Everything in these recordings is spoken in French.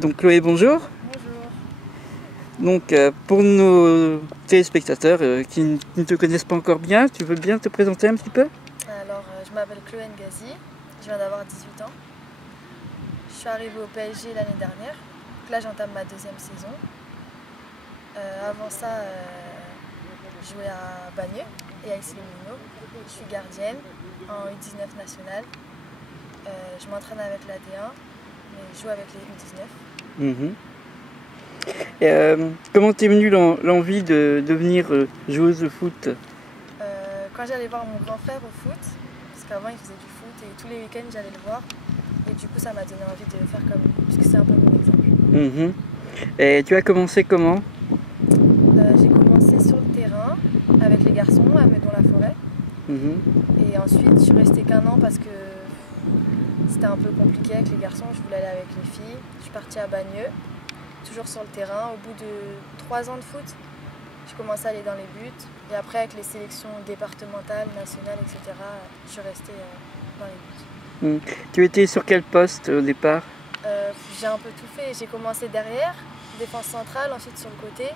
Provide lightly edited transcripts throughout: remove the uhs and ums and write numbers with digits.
Donc Chloé, bonjour. Bonjour. Donc pour nos téléspectateurs qui ne te connaissent pas encore bien, tu veux bien te présenter un petit peu? Alors, je m'appelle Chloé Ngazi, je viens d'avoir 18 ans. Je suis arrivée au PSG l'année dernière, donc là j'entame ma deuxième saison. Avant ça, je jouais à Bagneux et à Issy-les-Moulineaux. Je suis gardienne en U19 nationale. Je m'entraîne avec la D1, mais je joue avec les U19. Comment t'es venue l'envie de devenir joueuse de foot? Quand j'allais voir mon grand frère au foot, parce qu'avant il faisait du foot et tous les week-ends j'allais le voir, et du coup ça m'a donné envie de faire comme lui, puisque c'est un peu mon exemple. Et tu as commencé comment? J'ai commencé sur le terrain avec les garçons à Meudon-la-Forêt, et ensuite je suis restée qu'un an parce que c'était un peu compliqué avec les garçons, je voulais aller avec les filles. Je suis partie à Bagneux, toujours sur le terrain. Au bout de 3 ans de foot, je commençais à aller dans les buts. Et après, avec les sélections départementales, nationales, etc., je suis restée dans les buts. Tu étais sur quel poste au départ? J'ai un peu tout fait. J'ai commencé derrière, défense centrale, ensuite sur le côté.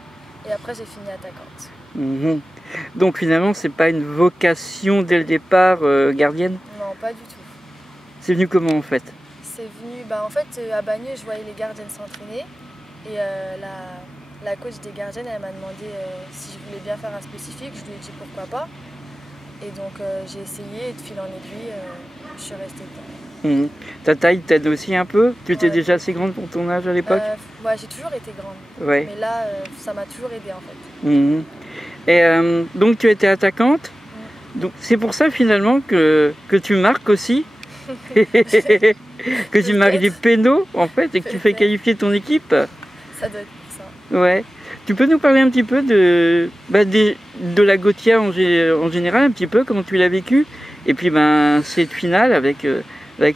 Et après, j'ai fini attaquante. Donc finalement, c'est pas une vocation dès le départ gardienne? Non, pas du tout. C'est venu comment en fait? C'est venu, en fait, à Bagneux, je voyais les gardiennes s'entraîner. Et la coach des gardiennes, elle m'a demandé si je voulais bien faire un spécifique. Je lui ai dit pourquoi pas. Et donc j'ai essayé et de fil en aiguille, je suis restée dedans. Ta taille t'aide aussi un peu? Tu étais déjà assez grande pour ton âge à l'époque? Ouais, j'ai toujours été grande. Ouais. Mais là, ça m'a toujours aidée en fait. Et donc tu étais attaquante. Donc c'est pour ça finalement que tu marques aussi. Que tu marques des pénaux en fait et que tu fais qualifier ton équipe. Ça doit être pour ça. Ouais. Tu peux nous parler un petit peu de la Gothia en général, un petit peu, comment tu l'as vécu? Et puis cette finale avec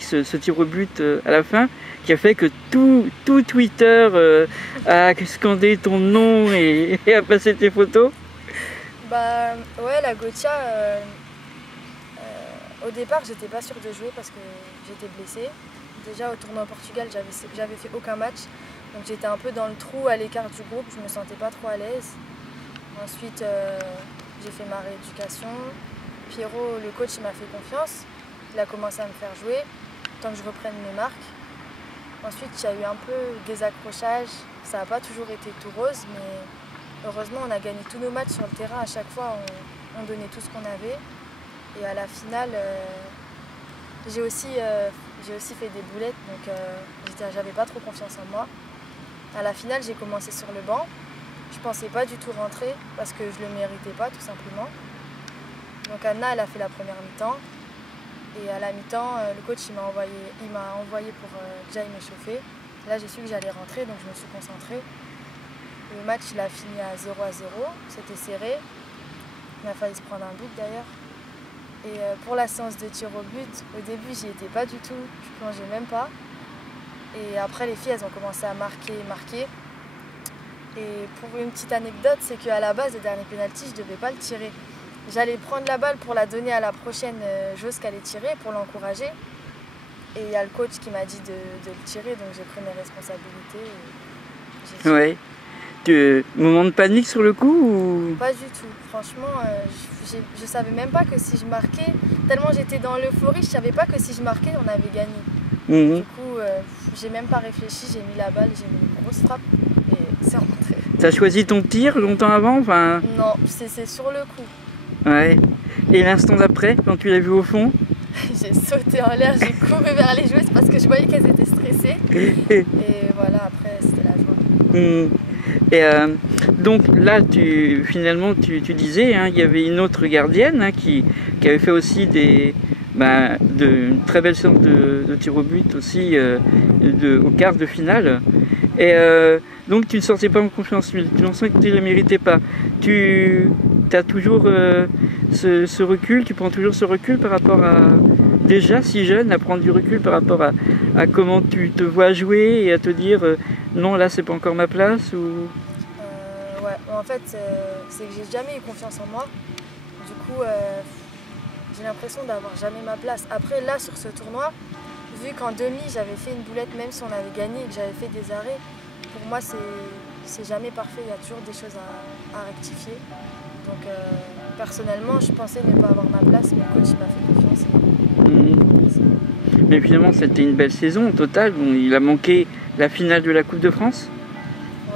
ce tir au but à la fin qui a fait que tout Twitter a scandé ton nom et a passé tes photos. Ouais, la Gothia, au départ j'étais pas sûre de jouer parce que j'étais blessée. Déjà au tournoi au Portugal, j'avais fait aucun match. Donc j'étais un peu dans le trou, à l'écart du groupe, je me sentais pas trop à l'aise. Ensuite, j'ai fait ma rééducation. Pierrot, le coach, il m'a fait confiance. Il a commencé à me faire jouer, tant que je reprenne mes marques. Ensuite, il y a eu un peu des accrochages. Ça n'a pas toujours été tout rose, mais heureusement, on a gagné tous nos matchs sur le terrain. À chaque fois, on donnait tout ce qu'on avait. Et à la finale, j'ai aussi fait des boulettes, donc j'avais pas trop confiance en moi. À la finale, j'ai commencé sur le banc. Je pensais pas du tout rentrer parce que je le méritais pas, tout simplement. Donc Anna, elle a fait la première mi-temps. Et à la mi-temps, le coach il m'a envoyé pour que j'aille m'échauffer. Là, j'ai su que j'allais rentrer, donc je me suis concentrée. Le match, il a fini à 0-0. C'était serré. On a failli se prendre un but d'ailleurs. Et pour la séance de tir au but, au début, j'y étais pas du tout. Je plongeais même pas. Et après, les filles, elles ont commencé à marquer. Et pour une petite anecdote, c'est qu'à la base, le dernier penalty, je ne devais pas le tirer. J'allais prendre la balle pour la donner à la prochaine joueuse qui allait tirer, pour l'encourager. Et il y a le coach qui m'a dit de le tirer, donc j'ai pris mes responsabilités. Ouais. Moment de panique sur le coup ou... Pas du tout. Franchement, je savais même pas que si je marquais, tellement j'étais dans l'euphorie, je savais pas que si je marquais, on avait gagné. Du coup, j'ai même pas réfléchi, j'ai mis la balle, j'ai mis une grosse frappe et c'est rentré. T'as choisi ton tir longtemps avant? Non, c'est sur le coup. Ouais. Et l'instant d'après, quand tu l'as vu au fond? J'ai sauté en l'air, j'ai couru vers les joueuses parce que je voyais qu'elles étaient stressées. Et voilà, après c'était la joie. Et donc là, finalement, tu disais, hein, il y avait une autre gardienne qui avait fait aussi une très belle séance de tir au but aussi au quart de finale. Et donc tu ne sortais pas en confiance, tu pensais que tu ne le méritais pas. Tu as toujours ce recul, tu prends toujours ce recul par rapport à, déjà si jeune, à prendre du recul par rapport à comment tu te vois jouer et à te dire non, là c'est pas encore ma place ou... Ouais, en fait c'est que j'ai jamais eu confiance en moi. Du coup j'ai l'impression d'avoir jamais ma place. Après là sur ce tournoi, vu qu'en demi j'avais fait une boulette, même si on avait gagné et que j'avais fait des arrêts, pour moi c'est jamais parfait, il y a toujours des choses à rectifier. Donc personnellement je pensais ne pas avoir ma place, mais le coach il m'a fait confiance. Mais finalement c'était une belle saison au total. Bon, il a manqué la finale de la Coupe de France.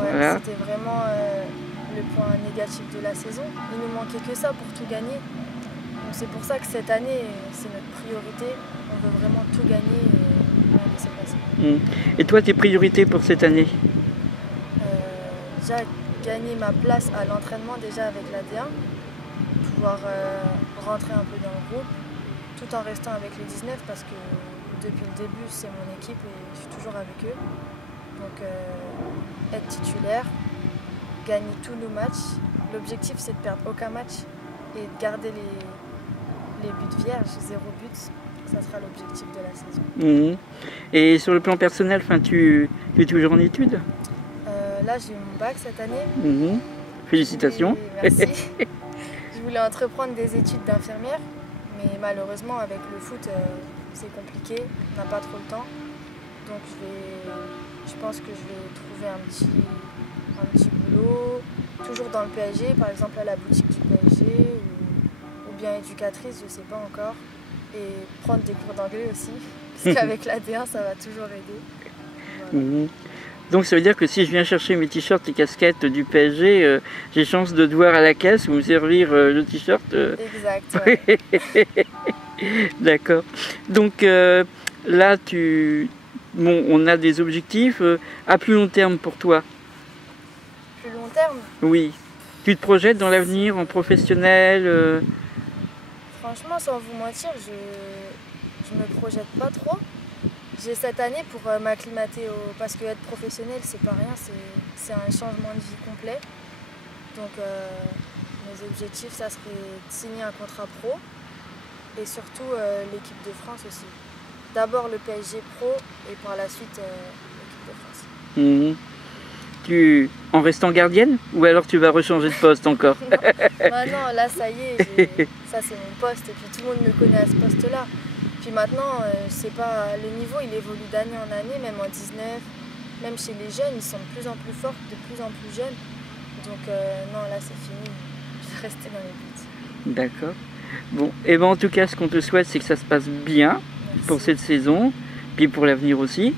Ouais, Voilà. c'était vraiment le point négatif de la saison. Il nous manquait que ça pour tout gagner. Donc c'est pour ça que cette année c'est notre priorité. On veut vraiment tout gagner et rien laisser passer. Et toi, tes priorités pour cette année? Déjà gagner ma place à l'entraînement déjà avec la D1, pouvoir rentrer un peu dans le groupe, tout en restant avec les 19 parce que depuis le début c'est mon équipe et je suis toujours avec eux. Donc être titulaire, gagner tous nos matchs. L'objectif c'est de perdre aucun match et de garder les buts vierges, 0 but. Ça sera l'objectif de la saison. Et sur le plan personnel, tu es toujours en études? Là j'ai eu mon bac cette année. Félicitations. Merci. Je voulais entreprendre des études d'infirmière, mais malheureusement avec le foot c'est compliqué, on n'a pas trop le temps. Donc je pense que je vais trouver un petit boulot, toujours dans le PSG, par exemple à la boutique du PSG ou bien éducatrice, je sais pas encore. Et prendre des cours d'anglais aussi, parce qu'avec la D1 ça va toujours aider. Voilà. Donc ça veut dire que si je viens chercher mes t-shirts et casquettes du PSG, j'ai chance de te voir à la caisse ou me servir le t-shirt. Exact. Ouais. D'accord. Donc là, on a des objectifs à plus long terme pour toi. Plus long terme? Oui. Tu te projettes dans l'avenir en professionnel? Franchement, sans vous mentir, je me projette pas trop. J'ai cette année pour m'acclimater parce que être professionnel c'est pas rien, c'est un changement de vie complet. Donc mes objectifs ça serait de signer un contrat pro et surtout l'équipe de France aussi. D'abord le PSG pro et par la suite l'équipe de France. En restant gardienne ou alors tu vas rechanger de poste encore? Non, là ça y est, ça c'est mon poste et puis tout le monde me connaît à ce poste-là. Puis maintenant, c'est pas, le niveau il évolue d'année en année, même en 19, même chez les jeunes, ils sont de plus en plus forts, de plus en plus jeunes. Donc non, là c'est fini, je vais rester dans les buts. D'accord. Bon, et ben en tout cas, ce qu'on te souhaite, c'est que ça se passe bien. Merci. Pour cette saison, puis pour l'avenir aussi.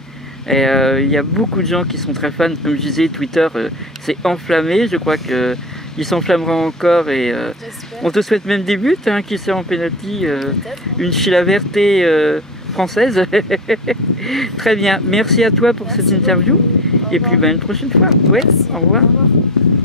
Et il y a beaucoup de gens qui sont très fans, comme je disais, Twitter s'est enflammé, je crois qu'il s'enflammera encore et on te souhaite même des buts, qui sait en penalty, une Chilaverte française. Très bien, merci à toi pour cette interview et puis une prochaine fois. Ouais, Merci. au revoir. Au revoir.